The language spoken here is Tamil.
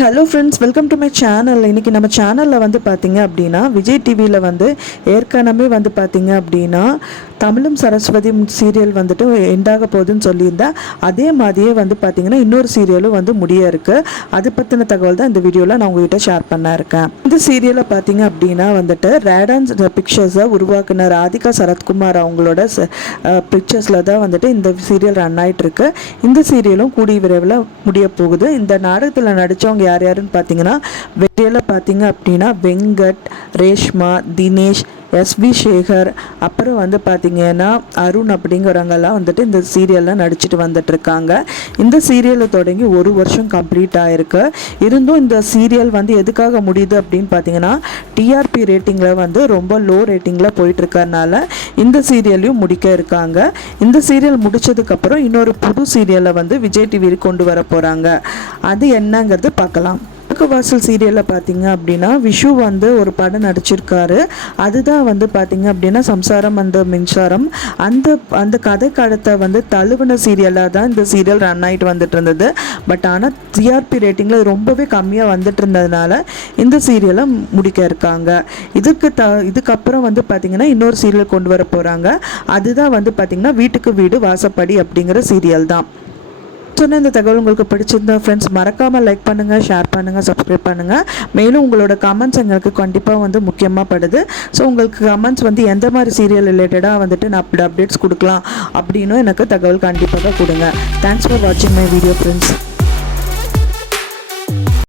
Hello friends, welcome to my channel. இன்றைக்கி நம்ம சேனலில் வந்து பார்த்திங்க அப்படின்னா விஜய் டிவியில் வந்து ஏற்கனவே வந்து பார்த்திங்க அப்படின்னா தமிழும் சரஸ்வதி சீரியல் வந்துட்டு எண்டாக போகுதுன்னு சொல்லியிருந்தேன். அதே மாதிரியே வந்து பார்த்திங்கன்னா இன்னொரு சீரியலும் வந்து முடிய இருக்குது. அது பற்றின தகவல் தான் இந்த வீடியோவில் நான் உங்கள்கிட்ட ஷேர் பண்ண இருக்கேன். இந்த சீரியலை பார்த்திங்க அப்படின்னா வந்துட்டு ரேடான்ஸ் பிக்சர்ஸை உருவாக்குன ராதிகா சரத்குமார் அவங்களோட பிக்சர்ஸில் தான் வந்துட்டு இந்த சீரியல் ரன் ஆகிட்டுருக்கு. இந்த சீரியலும் கூடிய விரைவில் முடிய போகுது. இந்த நாடகத்தில் நடித்தவங்க யார் யாருன்னு பார்த்தீங்கன்னா வெளியில் பார்த்தீங்க அப்படின்னா வெங்கட், ரேஷ்மா, தினேஷ், எஸ்வி சேகர், அப்புறம் வந்து பார்த்திங்கன்னா அருண் அப்படிங்கிறவங்கெல்லாம் வந்துட்டு இந்த சீரியலில் நடிச்சுட்டு வந்துட்டுருக்காங்க. இந்த சீரியலை தொடங்கி 1 வருஷம் கம்ப்ளீட் ஆகிருக்கு. இருந்தும் இந்த சீரியல் வந்து எதுக்காக முடியுது அப்படின்னு பார்த்தீங்கன்னா டிஆர்பி ரேட்டிங்கில் வந்து ரொம்ப லோ ரேட்டிங்கில் போயிட்டுருக்கறனால இந்த சீரியலையும் முடிக்க இருக்காங்க. இந்த சீரியல் முடித்ததுக்கப்புறம் இன்னொரு புது சீரியலை வந்து விஜய் டிவியில் கொண்டு வர போகிறாங்க. அது என்னங்கிறது பார்க்கலாம். வாசல் சீரியலில் பார்த்தீங்க அப்படின்னா விஷு வந்து ஒரு படம் நடிச்சிருக்காரு. அதுதான் வந்து பார்த்தீங்க அப்படின்னா சம்சாரம் அந்த மின்சாரம். அந்த கதை காலத்தை வந்து தழுவின சீரியலாக தான் இந்த சீரியல் ரன் ஆகிட்டு வந்துட்டு இருந்தது. பட் ஆனால் டிஆர்பி ரேட்டிங்கில் ரொம்பவே கம்மியாக வந்துட்டு இருந்ததுனால இந்த சீரியலை முடிக்க இருக்காங்க. இதுக்கப்புறம் வந்து பார்த்தீங்கன்னா இன்னொரு சீரியல் கொண்டு வர போகிறாங்க. அதுதான் வந்து பார்த்தீங்கன்னா வீட்டுக்கு வீடு வாசப்படி அப்படிங்கிற சீரியல் தான். சொன்ன இந்த தகவல் உங்களுக்கு பிடிச்சிருந்தா ஃப்ரெண்ட்ஸ் மறக்காமல் லைக் பண்ணுங்கள், ஷேர் பண்ணுங்கள், சப்ஸ்கிரைப் பண்ணுங்கள். மேலும் உங்களோட கமெண்ட்ஸ் எங்களுக்கு கண்டிப்பாக வந்து முக்கியமாக படுது. ஸோ உங்களுக்கு கமெண்ட்ஸ் வந்து எந்த மாதிரி சீரியல் ரிலேட்டடாக வந்துட்டு நான் அப்படி அப்டேட்ஸ் கொடுக்கலாம் அப்படின்னும் எனக்கு தகவல் கண்டிப்பாக கொடுங்க. தேங்க்ஸ் ஃபார் வாட்சிங் மை வீடியோ ஃப்ரெண்ட்ஸ்.